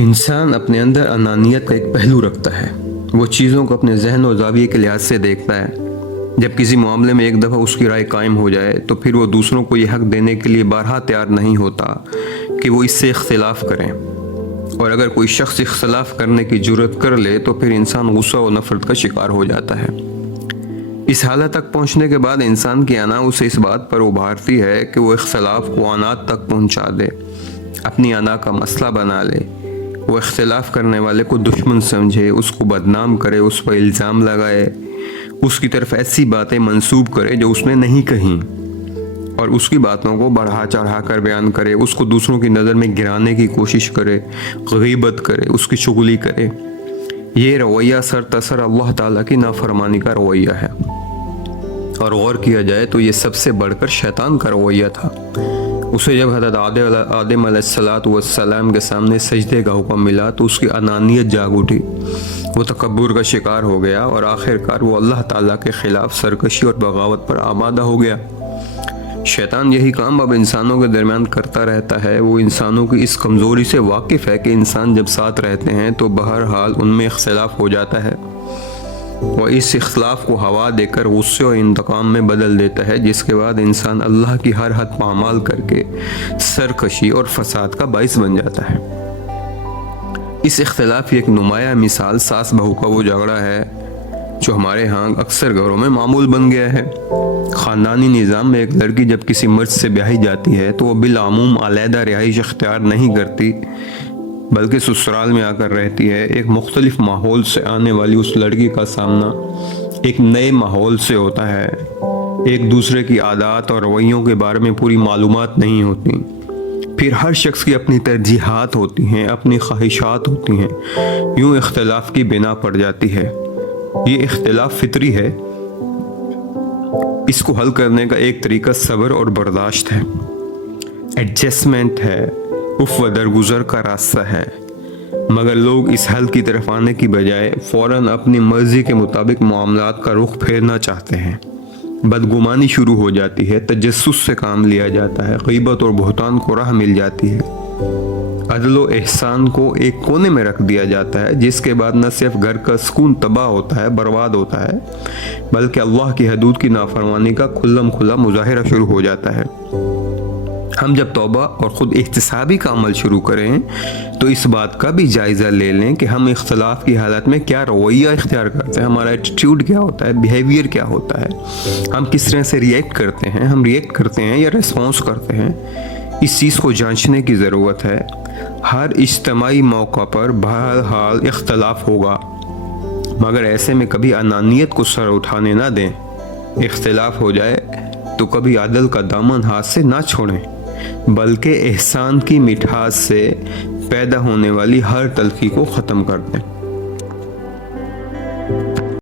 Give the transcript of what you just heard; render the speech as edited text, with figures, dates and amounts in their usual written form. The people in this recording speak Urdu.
انسان اپنے اندر انانیت کا ایک پہلو رکھتا ہے۔ وہ چیزوں کو اپنے ذہن و زاویے کے لحاظ سے دیکھتا ہے۔ جب کسی معاملے میں ایک دفعہ اس کی رائے قائم ہو جائے تو پھر وہ دوسروں کو یہ حق دینے کے لیے بارہا تیار نہیں ہوتا کہ وہ اس سے اختلاف کریں، اور اگر کوئی شخص اختلاف کرنے کی جرات کر لے تو پھر انسان غصہ و نفرت کا شکار ہو جاتا ہے۔ اس حالت تک پہنچنے کے بعد انسان کی انا اسے اس بات پر ابھارتی ہے کہ وہ اختلاف کو عناد تک پہنچا دے، اپنی انا کا مسئلہ بنا لے۔ وہ اختلاف کرنے والے کو دشمن سمجھے، اس کو بدنام کرے، اس پر الزام لگائے، اس کی طرف ایسی باتیں منسوب کرے جو اس نے نہیں کہیں، اور اس کی باتوں کو بڑھا چڑھا کر بیان کرے، اس کو دوسروں کی نظر میں گرانے کی کوشش کرے، غیبت کرے، اس کی چغلی کرے۔ یہ رویہ سرتاسر اللہ تعالیٰ کی نافرمانی کا رویہ ہے، اور غور کیا جائے تو یہ سب سے بڑھ کر شیطان کا رویہ تھا۔ اسے جب حضرت آدم علیہ السلام کے سامنے سجدے کا حکم ملا تو اس کی انانیت جاگ اٹھی، وہ تکبر کا شکار ہو گیا، اور آخر کار وہ اللہ تعالیٰ کے خلاف سرکشی اور بغاوت پر آمادہ ہو گیا۔ شیطان یہی کام اب انسانوں کے درمیان کرتا رہتا ہے۔ وہ انسانوں کی اس کمزوری سے واقف ہے کہ انسان جب ساتھ رہتے ہیں تو بہرحال ان میں اختلاف ہو جاتا ہے، وہ اس اختلاف کو ہوا دے کر غصے اور انتقام میں بدل دیتا ہے، جس کے بعد انسان اللہ کی ہر حد پامال کر کے سرکشی اور فساد کا باعث بن جاتا ہے۔ اس اختلاف کی ایک نمایاں مثال ساس بہو کا وہ جھگڑا ہے جو ہمارے ہاں اکثر گھروں میں معمول بن گیا ہے۔ خاندانی نظام میں ایک لڑکی جب کسی مرد سے بیاہی جاتی ہے تو وہ بالعموم علیحدہ رہائش اختیار نہیں کرتی، بلکہ سسرال میں آ کر رہتی ہے۔ ایک مختلف ماحول سے آنے والی اس لڑکی کا سامنا ایک نئے ماحول سے ہوتا ہے، ایک دوسرے کی عادات اور رویوں کے بارے میں پوری معلومات نہیں ہوتی، پھر ہر شخص کی اپنی ترجیحات ہوتی ہیں، اپنی خواہشات ہوتی ہیں، یوں اختلاف کی بنا پڑ جاتی ہے۔ یہ اختلاف فطری ہے، اس کو حل کرنے کا ایک طریقہ صبر اور برداشت ہے، ایڈجسٹمنٹ ہے، و درگزر کا راستہ ہے، مگر لوگ اس حل کی طرف آنے کی بجائے فوراً اپنی مرضی کے مطابق معاملات کا رخ پھیرنا چاہتے ہیں۔ بدگمانی شروع ہو جاتی ہے، تجسس سے کام لیا جاتا ہے، غیبت اور بہتان کو راہ مل جاتی ہے، عدل و احسان کو ایک کونے میں رکھ دیا جاتا ہے، جس کے بعد نہ صرف گھر کا سکون تباہ ہوتا ہے، برباد ہوتا ہے، بلکہ اللہ کی حدود کی نافرمانی کا کھلم کھلا مظاہرہ شروع ہو جاتا ہے۔ ہم جب توبہ اور خود احتسابی کا عمل شروع کریں تو اس بات کا بھی جائزہ لے لیں کہ ہم اختلاف کی حالت میں کیا رویہ اختیار کرتے ہیں، ہمارا ایٹیٹیوڈ کیا ہوتا ہے، بیہیویئر کیا ہوتا ہے، ہم کس طرح سے ریئیکٹ کرتے ہیں، ہم ریئیکٹ کرتے ہیں یا ریسپانس کرتے ہیں۔ اس چیز کو جانچنے کی ضرورت ہے۔ ہر اجتماعی موقع پر بہرحال اختلاف ہوگا، مگر ایسے میں کبھی انانیت کو سر اٹھانے نہ دیں۔ اختلاف ہو جائے تو کبھی عدل کا دامن ہاتھ سے نہ چھوڑیں، بلکہ احسان کی مٹھاس سے پیدا ہونے والی ہر تلخی کو ختم کر دیں۔